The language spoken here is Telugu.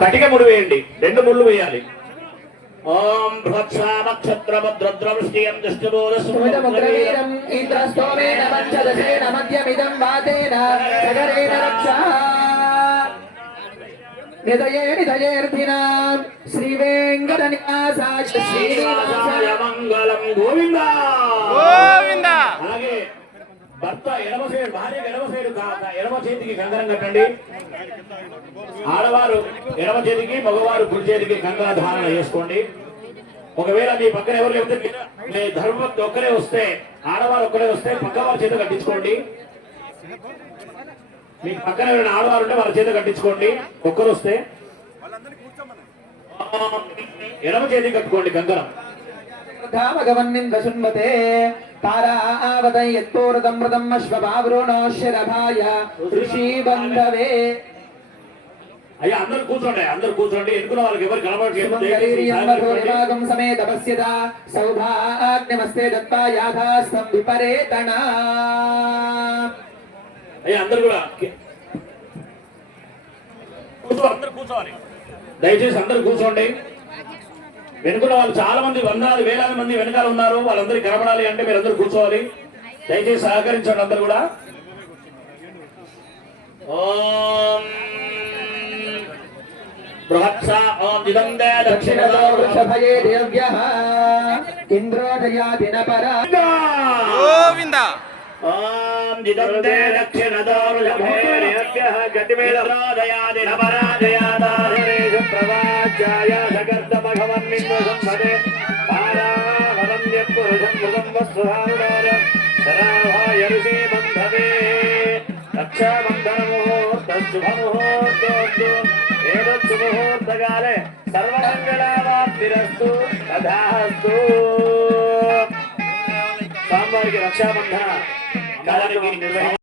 కటిక ముడి వేయండి, 2 ముళ్ళు వేయాలి. ఓం బృహత్సామక్షత్రభద్రద్రవృష్టియం దుష్టబోధస్వముద్రవీరం ఇంద్రస్తోమేన పంచదశేన మధ్యమిదం వాతేన సగరేణ రక్షా నిదయేర్ధినాం శ్రీ వెంకట నివాసాయ శ్రీనివాసాయ మంగళం. గోవింద గోవింద. అలాగే భర్త ఎడమ సైడు, భార్య ఎడమ సైడు ఎడమ చేతికి కంకణం కట్టండి. ఆడవారు ఎడమ చేతికి, మగవారు కుడి చేతికి కంకణ ధారణ చేసుకోండి. ఒకవేళ మీ పక్కన ఎవరు లేకపోతే మీ ధర్మభక్తి ఒక్కరే వస్తే, ఆడవారు ఒక్కరే వస్తే పక్కవారి చేత కట్టించుకోండి. మీ పక్కన ఎవరైనా ఆడవారు ఉంటే వాళ్ళ చేత కట్టించుకోండి. ఒక్కరు వస్తే ఎడమ చేతికి కట్టుకోండి కంకణం. భగవన్నిందశున్వతే తారావదయత్తోరదమృతం అశ్వభావృణోశరభాయ ఋషిబంధవే. అయ్యా అందరు కూర్చోండి, అందరు కూర్చోండి. ఎన్నుకున్న వాళ్ళకి ఎవరు కనబడట్లేదు. సమేత పశ్యత సౌభాగ్యమస్తే దత్తా యాథాస్తం విపరేతణ. అయ్యా అందరు కూడా అందరు కూర్చోవాలి. దయచేసి అందరు కూర్చోండి. వెనుకున్న వాళ్ళు చాలా మంది, వందలాది వేలాది మంది వెనకాల ఉన్నారు. వాళ్ళందరికీ కనబడాలి అంటే మీరు అందరూ కూర్చోవాలి. దయచేసి సహకరించండి అందరు కూడా. ఓం బృహత్సా ఓం దిదందే దక్షిణతో వృషభయే దేవ్యః ఇంద్రోదయాదిన పరా గోవింద. ఓం దిదందే దక్షిణతో వృషభయే దేవ్యః గతిమేంద్రోదయాదిన పరాజయాదారేషు ప్రవాజ్యాయ సగర్ద భగవన్నిన్వసంభదే పారావరమ్య పురుషం మృతం వస్సుహారుడార సరాభాయ ఋషి బంధవే రక్షాబంధన ముహూర్త శుభముహూర్తోస్తు ఏతత్ ముహూర్తకాలే సర్వమంగళావాప్తిరస్తు తథాస్తు. స్వామివారికి రక్షాబంధన కాలానికి నిర్వహణ